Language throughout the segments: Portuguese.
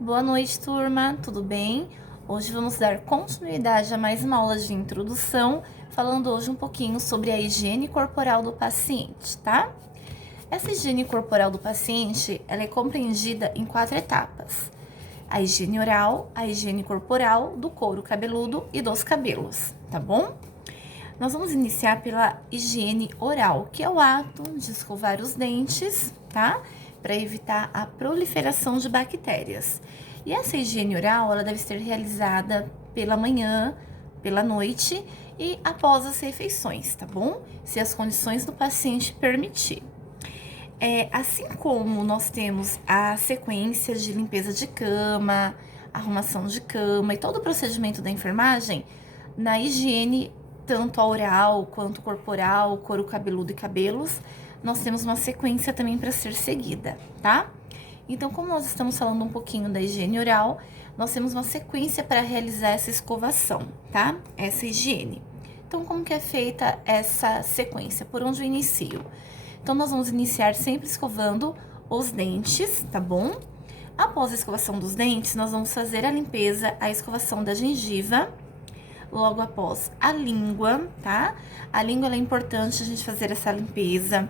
Boa noite, turma, tudo bem? Hoje vamos dar continuidade a mais uma aula de introdução, falando hoje um pouquinho sobre a higiene corporal do paciente, tá? Essa higiene corporal do paciente, ela é compreendida em 4 etapas: a higiene oral, a higiene corporal, do couro cabeludo e dos cabelos, tá bom? Nós vamos iniciar pela higiene oral, que é o ato de escovar os dentes, tá? Para evitar a proliferação de bactérias. E essa higiene oral, ela deve ser realizada pela manhã, pela noite e após as refeições, tá bom? Se as condições do paciente permitir. Assim como nós temos a sequência de limpeza de cama, arrumação de cama e todo o procedimento da enfermagem, na higiene tanto a oral quanto corporal, couro cabeludo e cabelos, nós temos uma sequência também para ser seguida, tá? Então, como nós estamos falando um pouquinho da higiene oral, nós temos uma sequência para realizar essa escovação, tá? Essa higiene. Então, como que é feita essa sequência? Por onde eu inicio? Então, nós vamos iniciar sempre escovando os dentes, tá bom? Após a escovação dos dentes, nós vamos fazer a limpeza, a escovação da gengiva. Logo após a língua, tá? A língua é importante a gente fazer essa limpeza,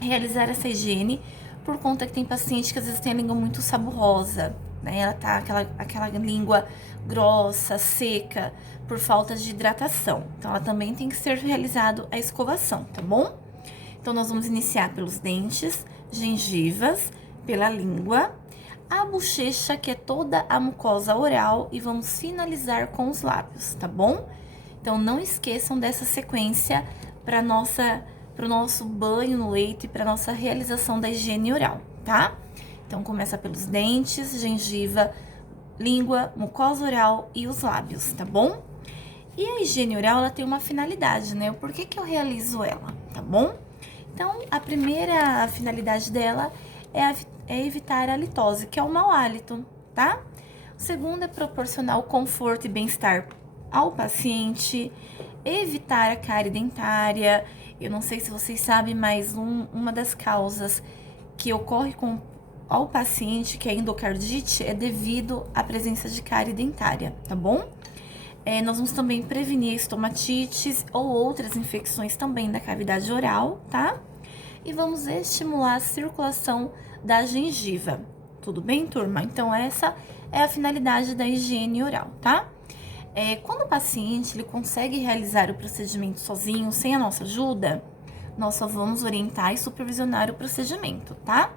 realizar essa higiene, por conta que tem paciente que às vezes tem a língua muito saborrosa, né? Ela tá aquela língua grossa, seca, por falta de hidratação. Então, ela também tem que ser realizado a escovação, tá bom? Então, nós vamos iniciar pelos dentes, gengivas, pela língua, a bochecha, que é toda a mucosa oral, e vamos finalizar com os lábios, tá bom? Então, não esqueçam dessa sequência para o nosso banho no leito e para nossa realização da higiene oral, tá? Então, começa pelos dentes, gengiva, língua, mucosa oral e os lábios, tá bom? E a higiene oral, ela tem uma finalidade, né? Por que que eu realizo ela, tá bom? Então, a primeira finalidade dela é evitar a litose, que é o mau hálito, tá? O segundo é proporcionar o conforto e bem-estar ao paciente, evitar a cárie dentária. Eu não sei se vocês sabem, mas uma das causas que ocorre ao paciente, que é a endocardite, é devido à presença de cárie dentária, tá bom? Nós vamos também prevenir estomatites ou outras infecções também da cavidade oral, tá? E vamos estimular a circulação da gengiva. Tudo bem, turma? Então, essa é a finalidade da higiene oral, tá? Quando o paciente ele consegue realizar o procedimento sozinho, sem a nossa ajuda, nós só vamos orientar e supervisionar o procedimento, tá?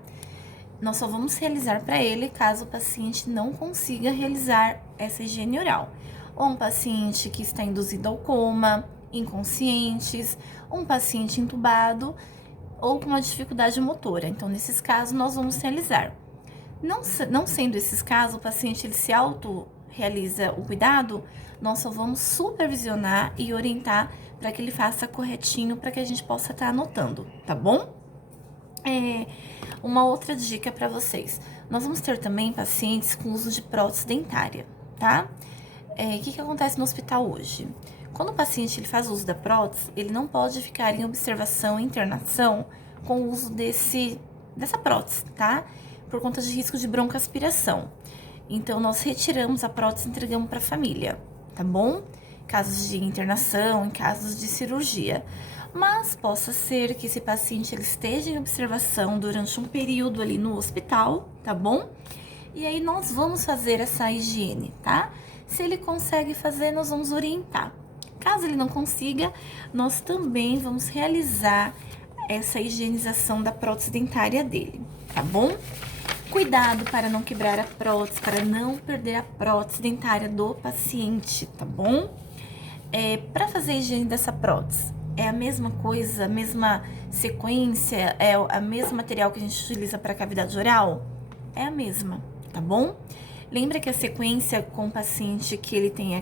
Nós só vamos realizar para ele caso o paciente não consiga realizar essa higiene oral. Ou um paciente que está induzido ao coma, inconscientes, um paciente entubado ou com uma dificuldade motora. Então, nesses casos, nós vamos realizar. Não sendo esses casos, o paciente ele se auto-realiza o cuidado, nós só vamos supervisionar e orientar para que ele faça corretinho, para que a gente possa estar anotando, tá bom? Uma outra dica para vocês. Nós vamos ter também pacientes com uso de prótese dentária, tá? O que acontece no hospital hoje? Quando o paciente ele faz uso da prótese, ele não pode ficar em observação e internação com o uso dessa prótese, tá? Por conta de risco de broncoaspiração. Então, nós retiramos a prótese e entregamos para a família, tá bom? Casos de internação, em casos de cirurgia. Mas possa ser que esse paciente ele esteja em observação durante um período ali no hospital, tá bom? E aí nós vamos fazer essa higiene, tá? Se ele consegue fazer, nós vamos orientar. Caso ele não consiga, nós também vamos realizar essa higienização da prótese dentária dele, tá bom? Cuidado para não quebrar a prótese, para não perder a prótese dentária do paciente, tá bom? Para fazer a higiene dessa prótese, é a mesma coisa, a mesma sequência, é o mesmo material que a gente utiliza para cavidade oral? É a mesma, tá bom? Lembra que a sequência com o paciente que ele tem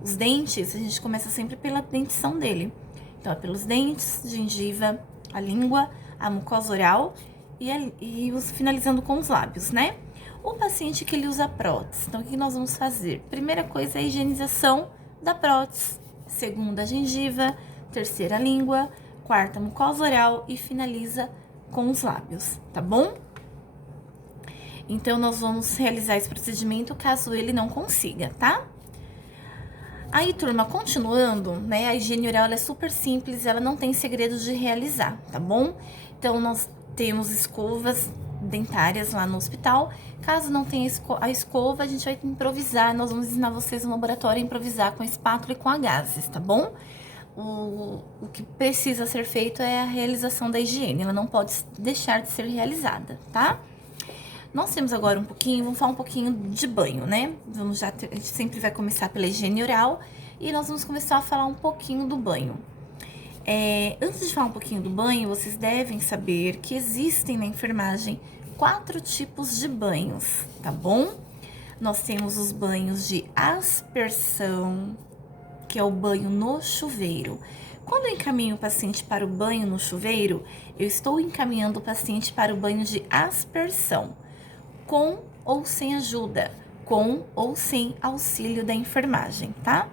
os dentes, a gente começa sempre pela dentição dele. Então, é pelos dentes, gengiva, a língua, a mucosa oral e finalizando com os lábios, né? O paciente que ele usa prótese, então o que nós vamos fazer? Primeira coisa é a higienização da prótese. Segunda, a gengiva. Terceira, a língua. Quarta, a mucosa oral e finaliza com os lábios, tá bom? Então, nós vamos realizar esse procedimento caso ele não consiga, tá? Aí, turma, continuando, né? A higiene oral ela é super simples, ela não tem segredo de realizar, tá bom? Então, nós temos escovas dentárias lá no hospital. Caso não tenha a escova, a gente vai improvisar. Nós vamos ensinar vocês no laboratório a improvisar com espátula e com agases, tá bom? O que precisa ser feito é a realização da higiene, ela não pode deixar de ser realizada, tá? Nós temos agora vamos falar um pouquinho de banho, né? A gente sempre vai começar pela higiene oral e nós vamos começar a falar um pouquinho do banho. Antes de falar um pouquinho do banho, vocês devem saber que existem na enfermagem 4 tipos de banhos, tá bom? Nós temos os banhos de aspersão, que é o banho no chuveiro. Quando eu encaminho o paciente para o banho no chuveiro, eu estou encaminhando o paciente para o banho de aspersão, com ou sem ajuda, com ou sem auxílio da enfermagem, tá?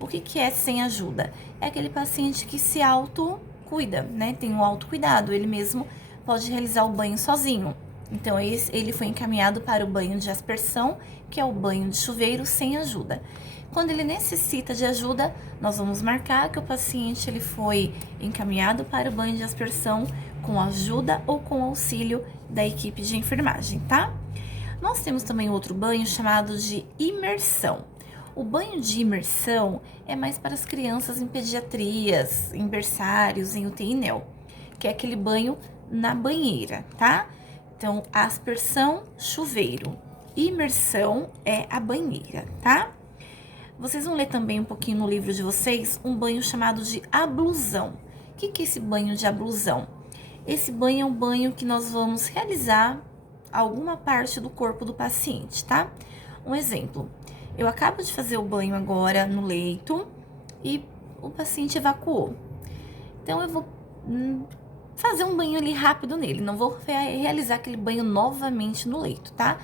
O que é sem ajuda? É aquele paciente que se autocuida, né? Tem um autocuidado, ele mesmo pode realizar o banho sozinho. Então, ele foi encaminhado para o banho de aspersão, que é o banho de chuveiro sem ajuda. Quando ele necessita de ajuda, nós vamos marcar que o paciente ele foi encaminhado para o banho de aspersão com ajuda ou com auxílio da equipe de enfermagem, tá? Nós temos também outro banho chamado de imersão. O banho de imersão é mais para as crianças em pediatrias, em berçários, em UTI neo, que é aquele banho na banheira, tá? Então, aspersão, chuveiro. Imersão é a banheira, tá? Vocês vão ler também um pouquinho no livro de vocês um banho chamado de ablusão. O que é esse banho de ablusão? Esse banho é um banho que nós vamos realizar alguma parte do corpo do paciente, tá? Um exemplo, eu acabo de fazer o banho agora no leito e o paciente evacuou. Então, eu vou fazer um banho ali rápido nele, não vou realizar aquele banho novamente no leito, tá?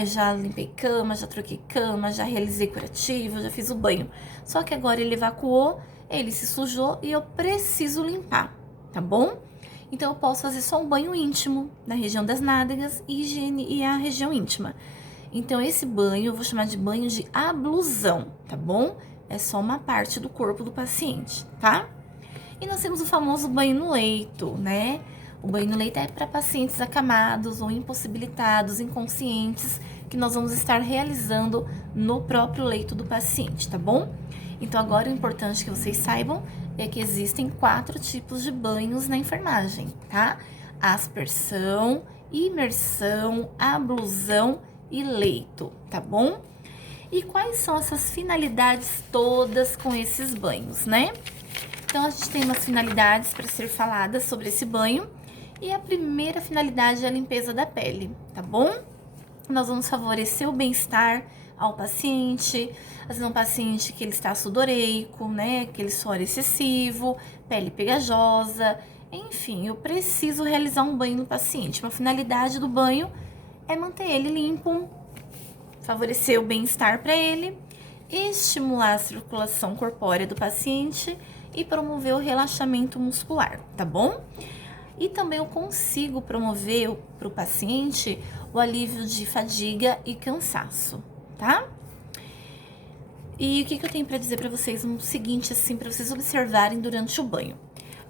Eu já limpei cama, já troquei cama, já realizei curativo, já fiz o banho. Só que agora ele evacuou, ele se sujou e eu preciso limpar, tá bom? Então, eu posso fazer só um banho íntimo na região das nádegas e a região íntima. Então, esse banho eu vou chamar de banho de ablusão, tá bom? É só uma parte do corpo do paciente, tá? E nós temos o famoso banho no leito, né? O banho no leito é para pacientes acamados ou impossibilitados, inconscientes, que nós vamos estar realizando no próprio leito do paciente, tá bom? Então, agora o importante que vocês saibam é que existem 4 tipos de banhos na enfermagem, tá? Aspersão, imersão, ablusão e leito, tá bom? E quais são essas finalidades todas com esses banhos, né? Então, a gente tem umas finalidades para ser faladas sobre esse banho. E a primeira finalidade é a limpeza da pele, tá bom? Nós vamos favorecer o bem-estar ao paciente, às vezes um paciente que ele está sudoreico, né, aquele suor excessivo, pele pegajosa, enfim, eu preciso realizar um banho no paciente. Uma finalidade do banho é manter ele limpo, favorecer o bem-estar para ele, estimular a circulação corpórea do paciente e promover o relaxamento muscular, tá bom? E também eu consigo promover para o paciente o alívio de fadiga e cansaço, tá? E o que eu tenho para dizer para vocês? O seguinte, assim, para vocês observarem durante o banho.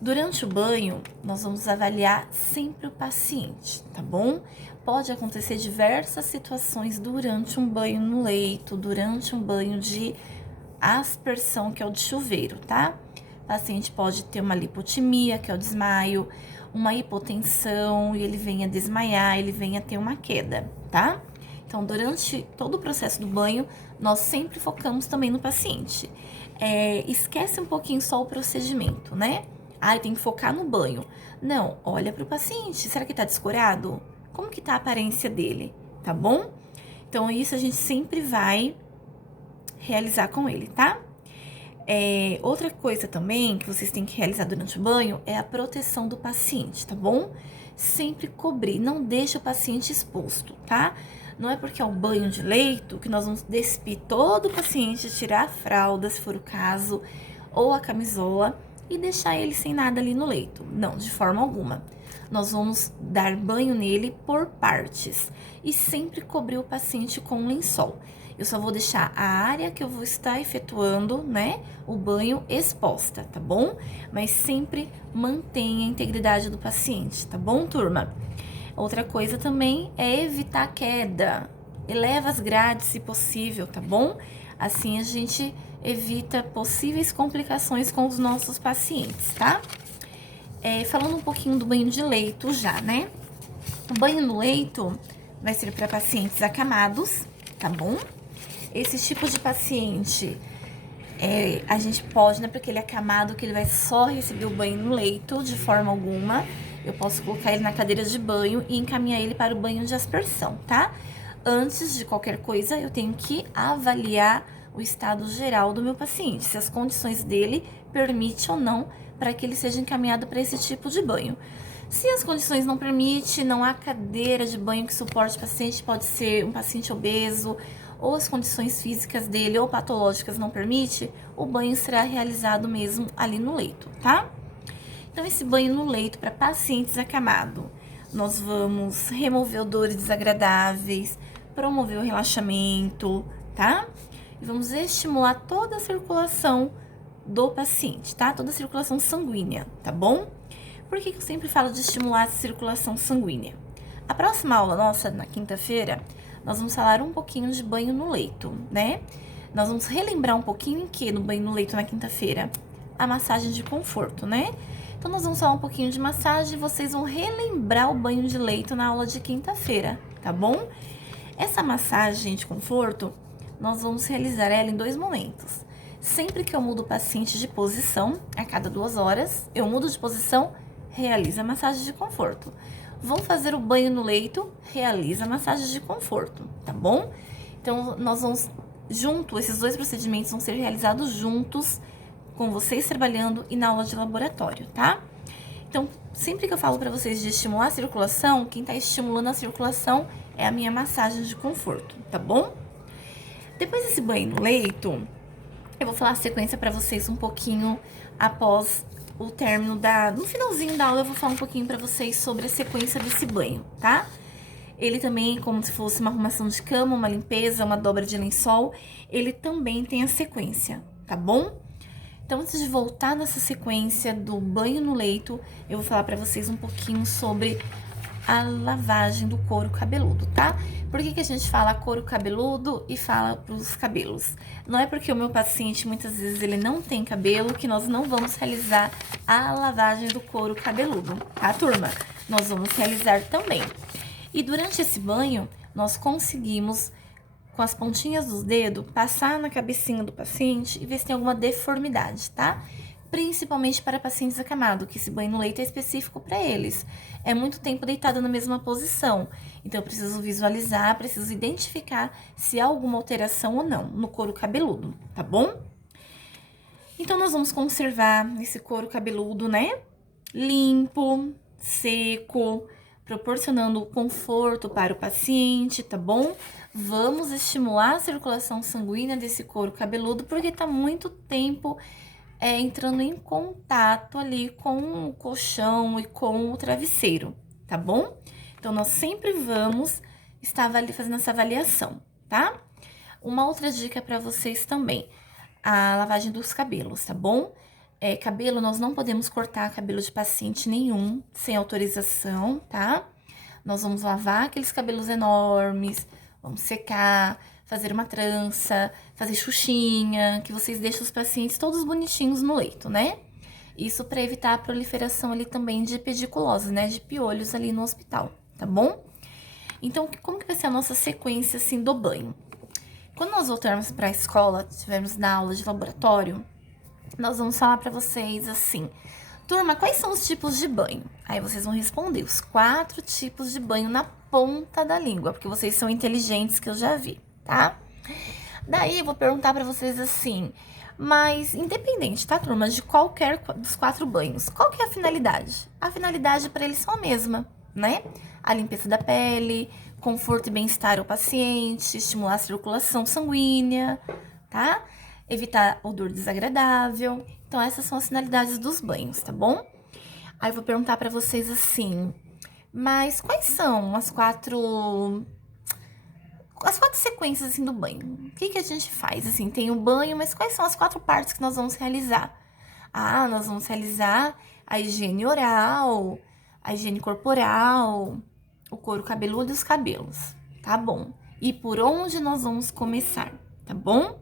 Durante o banho, nós vamos avaliar sempre o paciente, tá bom? Pode acontecer diversas situações durante um banho no leito, durante um banho de aspersão, que é o de chuveiro, tá? O paciente pode ter uma lipotimia, que é o desmaio, uma hipotensão e ele venha desmaiar, ele venha ter uma queda, tá? Então, durante todo o processo do banho, nós sempre focamos também no paciente. Esquece um pouquinho só o procedimento, né? Eu tenho que focar no banho. Não, olha para o paciente. Será que tá descurado? Como que tá a aparência dele? Tá bom? Então, isso a gente sempre vai realizar com ele, tá? Outra coisa também que vocês têm que realizar durante o banho é a proteção do paciente, tá bom? Sempre cobrir, não deixe o paciente exposto, tá? Não é porque é um banho de leito que nós vamos despir todo o paciente, tirar a fralda, se for o caso, ou a camisola, e deixar ele sem nada ali no leito. Não, de forma alguma. nós vamos dar banho nele por partes e sempre cobrir o paciente com um lençol. Eu só vou deixar a área que eu vou estar efetuando, né, o banho exposta, tá bom? Mas sempre mantenha a integridade do paciente, tá bom, turma? Outra coisa também é evitar queda. Eleva as grades se possível, tá bom? Assim a gente evita possíveis complicações com os nossos pacientes, tá? Falando um pouquinho do banho de leito já, né? O banho no leito vai ser para pacientes acamados, tá bom? Esse tipo de paciente, a gente pode, né, porque ele é acamado, que ele vai só receber o banho no leito, de forma alguma. Eu posso colocar ele na cadeira de banho e encaminhar ele para o banho de aspersão, tá? Antes de qualquer coisa, eu tenho que avaliar o estado geral do meu paciente, se as condições dele permitem ou não para que ele seja encaminhado para esse tipo de banho. Se as condições não permitem, não há cadeira de banho que suporte o paciente, pode ser um paciente obeso, ou as condições físicas dele ou patológicas não permitem, o banho será realizado mesmo ali no leito, tá? Então, esse banho no leito para pacientes acamados, nós vamos remover odores desagradáveis, promover o relaxamento, tá? E vamos estimular toda a circulação do paciente, tá? Toda a circulação sanguínea, tá bom? Por que eu sempre falo de estimular a circulação sanguínea? A próxima aula nossa, na quinta-feira, nós vamos falar um pouquinho de banho no leito, né? Nós vamos relembrar um pouquinho em que no banho no leito na quinta-feira? A massagem de conforto, né? Então, nós vamos falar um pouquinho de massagem e vocês vão relembrar o banho de leito na aula de quinta-feira, tá bom? Essa massagem de conforto, nós vamos realizar ela em 2 momentos. Sempre que eu mudo o paciente de posição, a cada 2 horas, eu mudo de posição, realiza a massagem de conforto. Vou fazer o banho no leito, realiza a massagem de conforto, tá bom? Então, nós vamos esses 2 procedimentos vão ser realizados juntos, com vocês trabalhando e na aula de laboratório, tá? Então, sempre que eu falo para vocês de estimular a circulação, quem tá estimulando a circulação é a minha massagem de conforto, tá bom? Depois desse banho no leito, eu vou falar a sequência para vocês um pouquinho após o término no finalzinho da aula eu vou falar um pouquinho para vocês sobre a sequência desse banho, tá? Ele também, como se fosse uma arrumação de cama, uma limpeza, uma dobra de lençol, ele também tem a sequência, tá bom? Então, antes de voltar nessa sequência do banho no leito, eu vou falar para vocês um pouquinho sobre a lavagem do couro cabeludo, tá? Por que a gente fala couro cabeludo e fala pros cabelos? Não é porque o meu paciente, muitas vezes, ele não tem cabelo, que nós não vamos realizar a lavagem do couro cabeludo, tá, turma? Nós vamos realizar também. E durante esse banho, nós conseguimos, com as pontinhas dos dedos, passar na cabecinha do paciente e ver se tem alguma deformidade, tá? Principalmente para pacientes acamados, que esse banho no leito é específico para eles. É muito tempo deitado na mesma posição. Então, eu preciso visualizar, preciso identificar se há alguma alteração ou não no couro cabeludo, tá bom? Então, nós vamos conservar esse couro cabeludo, né? Limpo, seco, proporcionando conforto para o paciente, tá bom? Vamos estimular a circulação sanguínea desse couro cabeludo, porque tá muito tempo entrando em contato ali com o colchão e com o travesseiro, tá bom? Então, nós sempre vamos estar fazendo essa avaliação, tá? Uma outra dica para vocês também, a lavagem dos cabelos, tá bom? Cabelo, nós não podemos cortar cabelo de paciente nenhum sem autorização, tá? Nós vamos lavar aqueles cabelos enormes, vamos secar, fazer uma trança, fazer xuxinha, que vocês deixam os pacientes todos bonitinhos no leito, né? Isso para evitar a proliferação ali também de pediculose, né? De piolhos ali no hospital, tá bom? Então, como que vai ser a nossa sequência, assim, do banho? Quando nós voltarmos para a escola, estivermos na aula de laboratório, nós vamos falar para vocês assim: turma, quais são os tipos de banho? Aí vocês vão responder os 4 tipos de banho na ponta da língua, porque vocês são inteligentes, que eu já vi, tá? Daí eu vou perguntar para vocês assim, mas independente, tá, turma, de qualquer dos 4 banhos, qual que é a finalidade? A finalidade para eles são a mesma, né? A limpeza da pele, conforto e bem-estar ao paciente, estimular a circulação sanguínea, tá? Evitar odor desagradável. Então, essas são as finalidades dos banhos, tá bom? Aí eu vou perguntar pra vocês assim, mas quais são as quatro sequências assim do banho? O que que a gente faz? Assim, tem o banho, mas quais são as 4 partes que nós vamos realizar? Ah, nós vamos realizar a higiene oral, a higiene corporal, o couro cabeludo e os cabelos, tá bom? E por onde nós vamos começar, tá bom?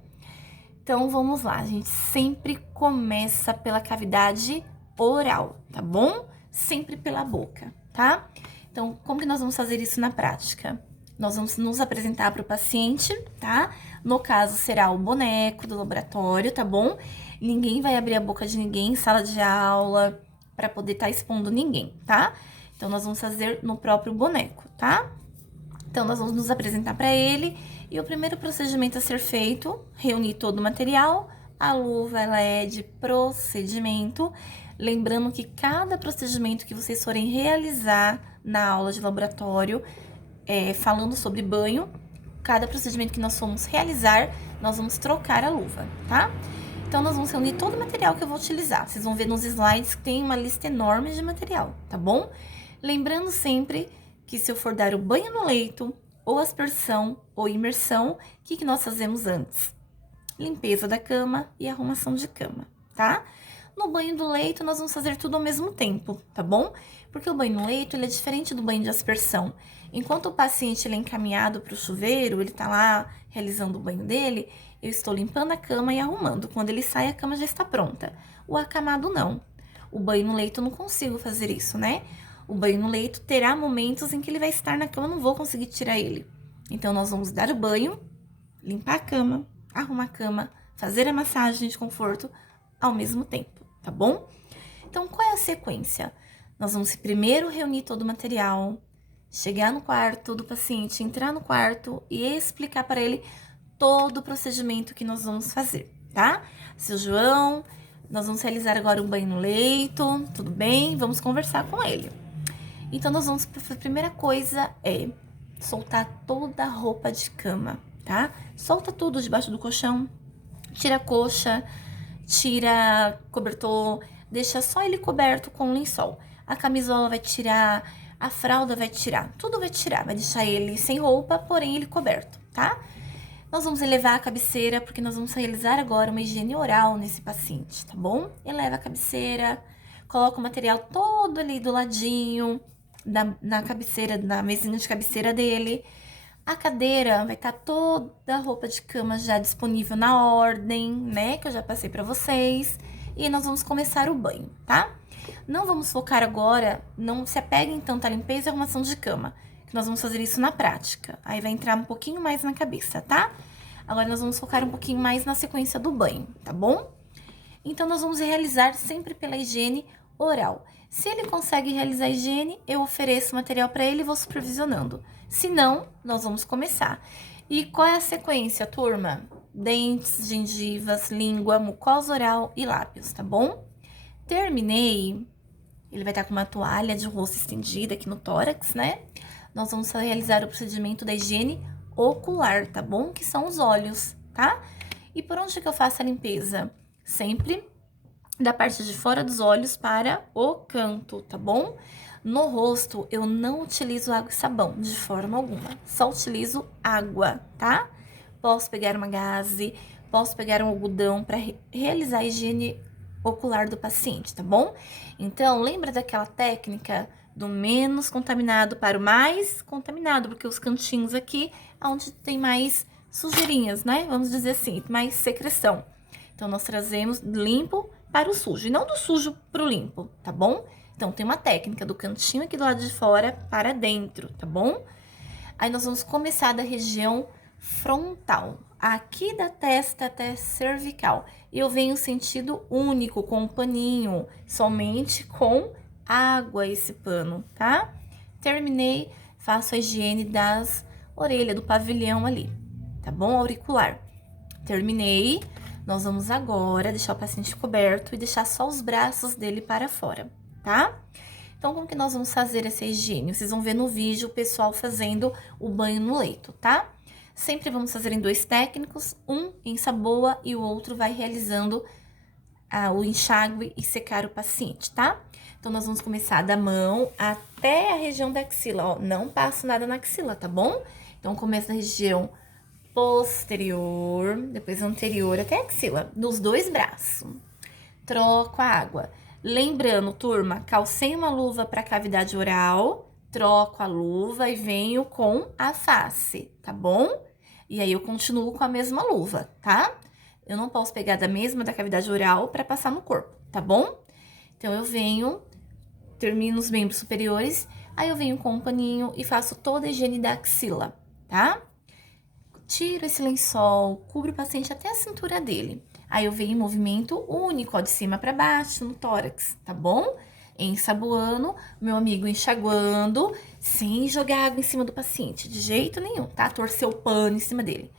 Então vamos lá, a gente sempre começa pela cavidade oral, tá bom? Sempre pela boca, tá? Então, como que nós vamos fazer isso na prática? Nós vamos nos apresentar para o paciente, tá? No caso, será o boneco do laboratório, tá bom? Ninguém vai abrir a boca de ninguém em sala de aula para poder estar expondo ninguém, tá? Então, nós vamos fazer no próprio boneco, tá? Então, nós vamos nos apresentar para ele e o primeiro procedimento a ser feito, reunir todo o material. A luva, ela é de procedimento. Lembrando que cada procedimento que vocês forem realizar na aula de laboratório, falando sobre banho, cada procedimento que nós formos realizar, nós vamos trocar a luva, tá? Então, nós vamos reunir todo o material que eu vou utilizar. Vocês vão ver nos slides que tem uma lista enorme de material, tá bom? Lembrando sempre que se eu for dar o banho no leito, ou aspersão, ou imersão, o que nós fazemos antes? Limpeza da cama e arrumação de cama, tá? No banho do leito, nós vamos fazer tudo ao mesmo tempo, tá bom? Porque o banho no leito, ele é diferente do banho de aspersão. Enquanto o paciente ele é encaminhado para o chuveiro, ele tá lá realizando o banho dele, eu estou limpando a cama e arrumando. Quando ele sai, a cama já está pronta. O acamado, não. O banho no leito, eu não consigo fazer isso, né? O banho no leito terá momentos em que ele vai estar na cama, eu não vou conseguir tirar ele. Então, nós vamos dar o banho, limpar a cama, arrumar a cama, fazer a massagem de conforto ao mesmo tempo, tá bom? Então, qual é a sequência? Nós vamos primeiro reunir todo o material, chegar no quarto do paciente, entrar no quarto e explicar para ele todo o procedimento que nós vamos fazer, tá? Seu João, nós vamos realizar agora um banho no leito, tudo bem? Vamos conversar com ele. Então, a primeira coisa é soltar toda a roupa de cama, tá? Solta tudo debaixo do colchão, tira a coxa, tira cobertor, deixa só ele coberto com um lençol. A camisola vai tirar, a fralda vai tirar, tudo vai tirar, vai deixar ele sem roupa, porém ele coberto, tá? Nós vamos elevar a cabeceira, porque nós vamos realizar agora uma higiene oral nesse paciente, tá bom? Eleva a cabeceira, coloca o material todo ali do ladinho, na cabeceira, na mesinha de cabeceira dele. A cadeira vai estar toda a roupa de cama já disponível na ordem, né? Que eu já passei pra vocês. E nós vamos começar o banho, tá? Não vamos focar agora, não se apeguem tanto à limpeza e arrumação de cama, que nós vamos fazer isso na prática. Aí vai entrar um pouquinho mais na cabeça, tá? Agora nós vamos focar um pouquinho mais na sequência do banho, tá bom? Então, nós vamos realizar sempre pela higiene oral. Se ele consegue realizar a higiene, eu ofereço material para ele e vou supervisionando. Se não, nós vamos começar. E qual é a sequência, turma? Dentes, gengivas, língua, mucosa oral e lábios, tá bom? Terminei. Ele vai estar com uma toalha de rosto estendida aqui no tórax, né? Nós vamos realizar o procedimento da higiene ocular, tá bom? Que são os olhos, tá? E por onde que eu faço a limpeza? Sempre da parte de fora dos olhos para o canto, tá bom? No rosto, eu não utilizo água e sabão de forma alguma. Só utilizo água, tá? Posso pegar uma gaze, posso pegar um algodão para realizar a higiene ocular do paciente, tá bom? Então, lembra daquela técnica do menos contaminado para o mais contaminado, porque os cantinhos aqui é onde tem mais sujeirinhas, né? Vamos dizer assim, mais secreção. Então, nós trazemos limpo para o sujo, e não do sujo para o limpo, tá bom? Então, tem uma técnica do cantinho aqui do lado de fora para dentro, tá bom? Aí, nós vamos começar da região frontal, aqui da testa até cervical. E eu venho sentido único, com um paninho, somente com água esse pano, tá? Terminei, faço a higiene das orelhas, do pavilhão ali, tá bom? Auricular. Terminei. Nós vamos agora deixar o paciente coberto e deixar só os braços dele para fora, tá? Então, como que nós vamos fazer essa higiene? Vocês vão ver no vídeo o pessoal fazendo o banho no leito, tá? Sempre vamos fazer em 2 técnicos, um ensaboa e o outro vai realizando o enxágue e secar o paciente, tá? Então, nós vamos começar da mão até a região da axila, ó. Não passo nada na axila, tá bom? Então, começa na região posterior, depois anterior até a axila, dos dois braços. Troco a água. Lembrando, turma, calcei uma luva para cavidade oral, troco a luva e venho com a face, tá bom? E aí eu continuo com a mesma luva, tá? Eu não posso pegar da mesma da cavidade oral para passar no corpo, tá bom? Então eu venho, termino os membros superiores, aí eu venho com um paninho e faço toda a higiene da axila, tá? Tiro esse lençol, cubro o paciente até a cintura dele. Aí eu venho em movimento único, ó, de cima para baixo, no tórax, tá bom? Ensaboando, meu amigo enxaguando, sem jogar água em cima do paciente, de jeito nenhum, tá? Torcer o pano em cima dele.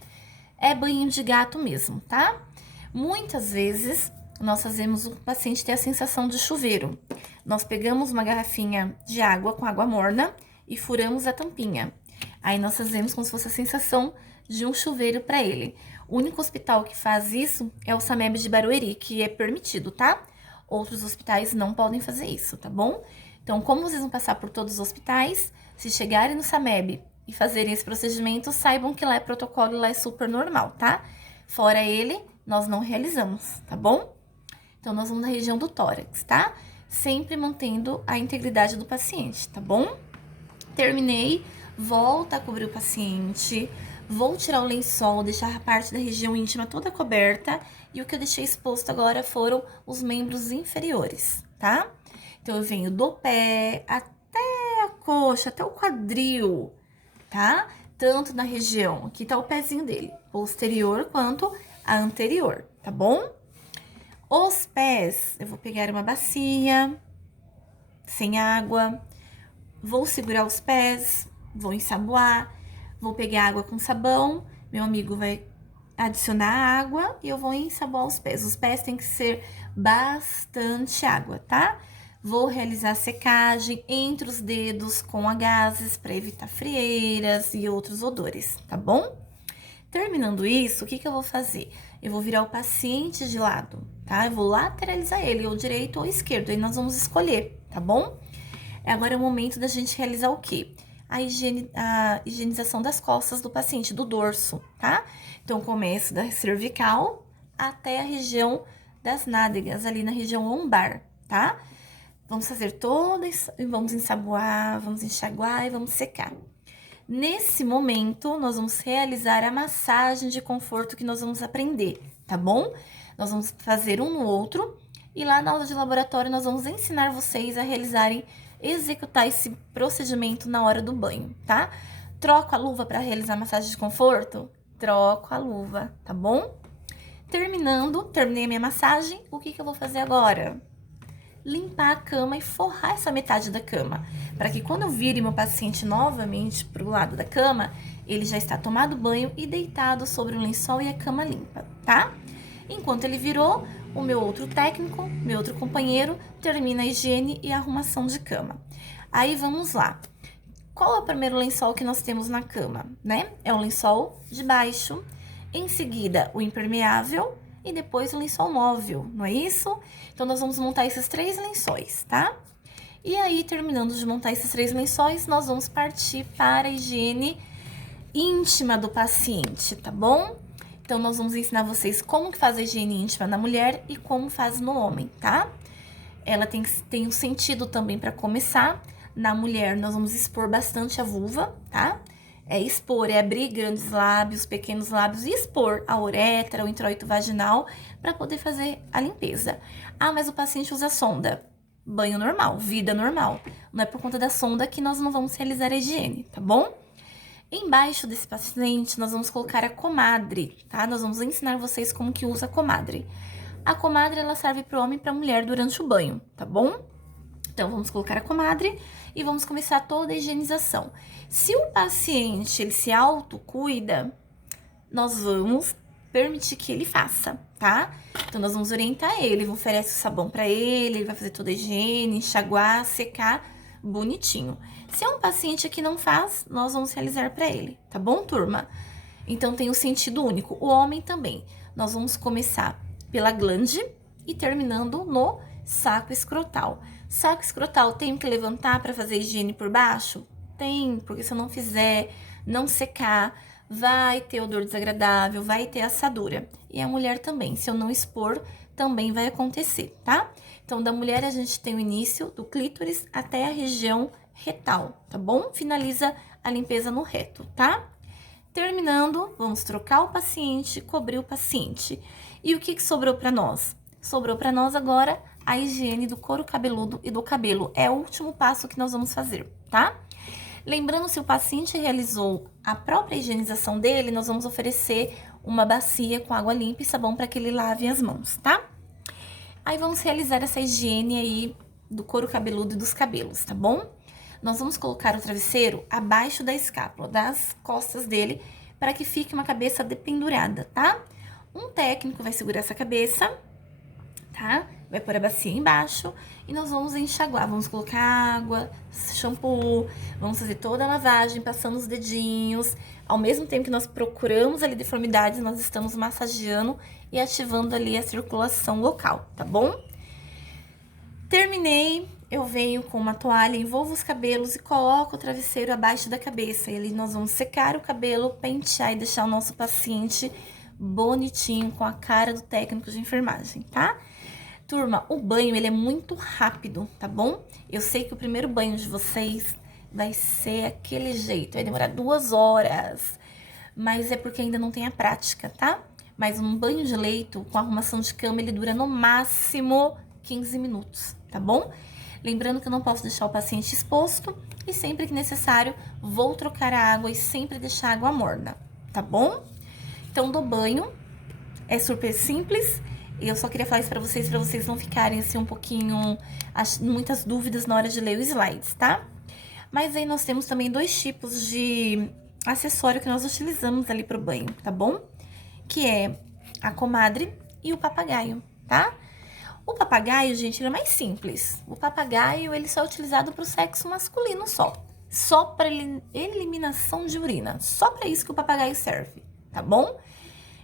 É banho de gato mesmo, tá? Muitas vezes, nós fazemos o paciente ter a sensação de chuveiro. Nós pegamos uma garrafinha de água com água morna e furamos a tampinha. Aí nós fazemos como se fosse a sensação de um chuveiro para ele. O único hospital que faz isso é o SAMEB de Barueri, que é permitido, tá? Outros hospitais não podem fazer isso, tá bom? Então, como vocês vão passar por todos os hospitais, se chegarem no SAMEB e fazerem esse procedimento, saibam que lá é protocolo e lá é super normal, tá? Fora ele, nós não realizamos, tá bom? Então, nós vamos na região do tórax, tá? Sempre mantendo a integridade do paciente, tá bom? Terminei, volta a cobrir o paciente. Vou tirar o lençol, deixar a parte da região íntima toda coberta. E o que eu deixei exposto agora foram os membros inferiores, tá? Então, eu venho do pé até a coxa, até o quadril, tá? Tanto na região, aqui tá o pezinho dele, posterior quanto a anterior, tá bom? Os pés, eu vou pegar uma bacia sem água, vou segurar os pés, vou ensaboar. Vou pegar água com sabão, meu amigo vai adicionar água e eu vou ensaboar os pés. Os pés tem que ser bastante água, tá? Vou realizar a secagem entre os dedos com a gases para evitar frieiras e outros odores, tá bom? Terminando isso, o que eu vou fazer? Eu vou virar o paciente de lado, tá? Eu vou lateralizar ele, ou direito ou esquerdo, aí nós vamos escolher, tá bom? Agora é o momento da gente realizar o quê? A higienização das costas do paciente, do dorso, tá? Então, começo da cervical até a região das nádegas, ali na região lombar, tá? Vamos fazer todas, vamos ensaboar, vamos enxaguar e vamos secar. Nesse momento, nós vamos realizar a massagem de conforto que nós vamos aprender, tá bom? Nós vamos fazer um no outro e lá na aula de laboratório nós vamos ensinar vocês a realizarem executar esse procedimento na hora do banho, tá? Troco a luva para realizar massagem de conforto? Troco a luva, tá bom? Terminei a minha massagem, o que eu vou fazer agora? Limpar a cama e forrar essa metade da cama, para que quando eu vire meu paciente novamente para o lado da cama, ele já está tomado banho e deitado sobre o lençol e a cama limpa, tá? Enquanto ele virou, o meu outro técnico, meu outro companheiro, termina a higiene e a arrumação de cama. Aí vamos lá. Qual é o primeiro lençol que nós temos na cama, né? É o lençol de baixo, em seguida o impermeável e depois o lençol móvel, não é isso? Então, nós vamos montar esses 3 lençóis, tá? E aí, terminando de montar esses 3 lençóis, nós vamos partir para a higiene íntima do paciente, tá bom? Então, nós vamos ensinar vocês como que faz a higiene íntima na mulher e como faz no homem, tá? Ela tem um sentido também para começar. Na mulher, nós vamos expor bastante a vulva, tá? É abrir grandes lábios, pequenos lábios e expor a uretra, o introito vaginal para poder fazer a limpeza. Ah, mas o paciente usa sonda. Banho normal, vida normal. Não é por conta da sonda que nós não vamos realizar a higiene, tá bom? Embaixo desse paciente, nós vamos colocar a comadre, tá? Nós vamos ensinar vocês como que usa a comadre. A comadre, ela serve para o homem e para a mulher durante o banho, tá bom? Então, vamos colocar a comadre e vamos começar toda a higienização. Se o paciente, ele se autocuida, nós vamos permitir que ele faça, tá? Então, nós vamos orientar ele, oferece o sabão para ele vai fazer toda a higiene, enxaguar, secar, bonitinho. Se é um paciente que não faz, nós vamos realizar para ele, tá bom, turma? Então, tem um sentido único. O homem também. Nós vamos começar pela glande, e terminando no saco escrotal. Saco escrotal tem que levantar para fazer higiene por baixo? Tem, porque se eu não fizer, não secar, vai ter odor desagradável, vai ter assadura. E a mulher também, se eu não expor, também vai acontecer, tá? Então, da mulher a gente tem o início do clítoris até a região retal, tá bom? Finaliza a limpeza no reto, tá? Terminando, vamos trocar o paciente, cobrir o paciente. E o que sobrou para nós? Sobrou para nós agora a higiene do couro cabeludo e do cabelo. É o último passo que nós vamos fazer, tá? Lembrando, se o paciente realizou a própria higienização dele, nós vamos oferecer uma bacia com água limpa e sabão para que ele lave as mãos, tá? Aí vamos realizar essa higiene aí do couro cabeludo e dos cabelos, tá bom? Nós vamos colocar o travesseiro abaixo da escápula, das costas dele, para que fique uma cabeça dependurada, tá? Um técnico vai segurar essa cabeça, tá? Vai pôr a bacia embaixo e nós vamos enxaguar. Vamos colocar água, shampoo, vamos fazer toda a lavagem, passando os dedinhos. Ao mesmo tempo que nós procuramos ali deformidades, nós estamos massageando e ativando ali a circulação local, tá bom? Terminei, eu venho com uma toalha, envolvo os cabelos e coloco o travesseiro abaixo da cabeça. E ali nós vamos secar o cabelo, pentear e deixar o nosso paciente bonitinho, com a cara do técnico de enfermagem, tá? Turma, o banho, ele é muito rápido, tá bom? Eu sei que o primeiro banho de vocês vai ser aquele jeito, vai demorar 2 horas, mas é porque ainda não tem a prática, tá? Mas um banho de leito com arrumação de cama, ele dura no máximo 15 minutos, tá bom? Lembrando que eu não posso deixar o paciente exposto e sempre que necessário, vou trocar a água e sempre deixar a água morna, tá bom? Então, do banho, é super simples. Eu só queria falar isso pra vocês não ficarem assim um pouquinho, muitas dúvidas na hora de ler os slides, tá? Mas aí nós temos também 2 tipos de acessório que nós utilizamos ali pro banho, tá bom? Que é a comadre e o papagaio, tá? O papagaio, gente, ele é mais simples. O papagaio, ele só é utilizado pro sexo masculino só para eliminação de urina. Só para isso que o papagaio serve, tá bom?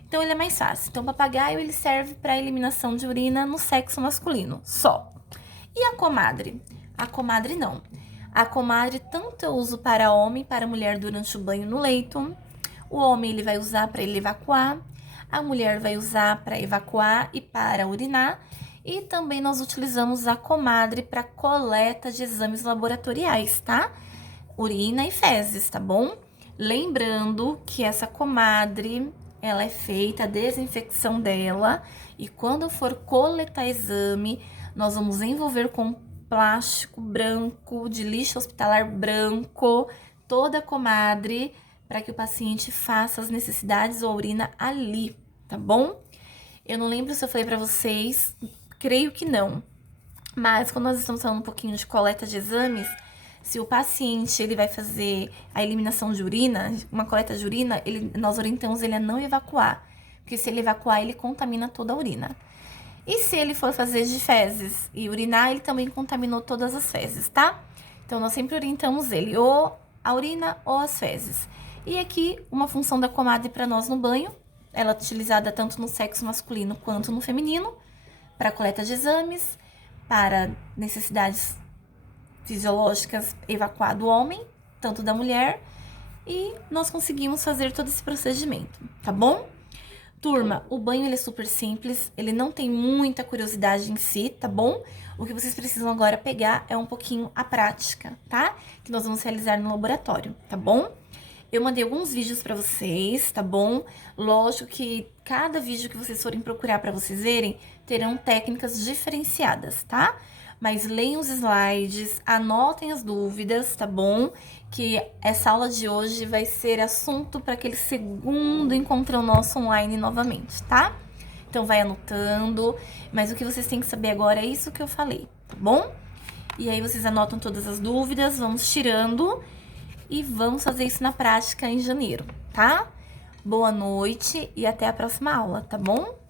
Então, ele é mais fácil. Então, o papagaio, ele serve para eliminação de urina no sexo masculino, só. E a comadre? A comadre não. A comadre, tanto eu uso para homem e para mulher durante o banho no leito. O homem, ele vai usar para ele evacuar. A mulher vai usar para evacuar e para urinar. E também nós utilizamos a comadre para coleta de exames laboratoriais, tá? Urina e fezes, tá bom? Lembrando que essa comadre, ela é feita a desinfecção dela e quando for coletar exame, nós vamos envolver com plástico branco, de lixo hospitalar branco, toda a comadre, para que o paciente faça as necessidades ou a urina ali, tá bom? Eu não lembro se eu falei para vocês, creio que não, mas quando nós estamos falando um pouquinho de coleta de exames, se o paciente ele vai fazer a eliminação de urina, uma coleta de urina, nós orientamos ele a não evacuar, porque se ele evacuar, ele contamina toda a urina. E se ele for fazer de fezes e urinar, ele também contaminou todas as fezes, tá? Então, nós sempre orientamos ele, ou a urina ou as fezes. E aqui, uma função da comadre para nós no banho, ela é utilizada tanto no sexo masculino quanto no feminino, para coleta de exames, para necessidades fisiológicas, evacuar do homem, tanto da mulher, e nós conseguimos fazer todo esse procedimento, tá bom? Turma, o banho ele é super simples, ele não tem muita curiosidade em si, tá bom? O que vocês precisam agora pegar é um pouquinho a prática, tá? Que nós vamos realizar no laboratório, tá bom? Eu mandei alguns vídeos pra vocês, tá bom? Lógico que cada vídeo que vocês forem procurar pra vocês verem, terão técnicas diferenciadas, tá? Mas leiam os slides, anotem as dúvidas, tá bom? Que essa aula de hoje vai ser assunto para aquele segundo encontrão nosso online novamente, tá? Então, vai anotando, mas o que vocês têm que saber agora é isso que eu falei, tá bom? E aí, vocês anotam todas as dúvidas, vamos tirando e vamos fazer isso na prática em janeiro, tá? Boa noite e até a próxima aula, tá bom?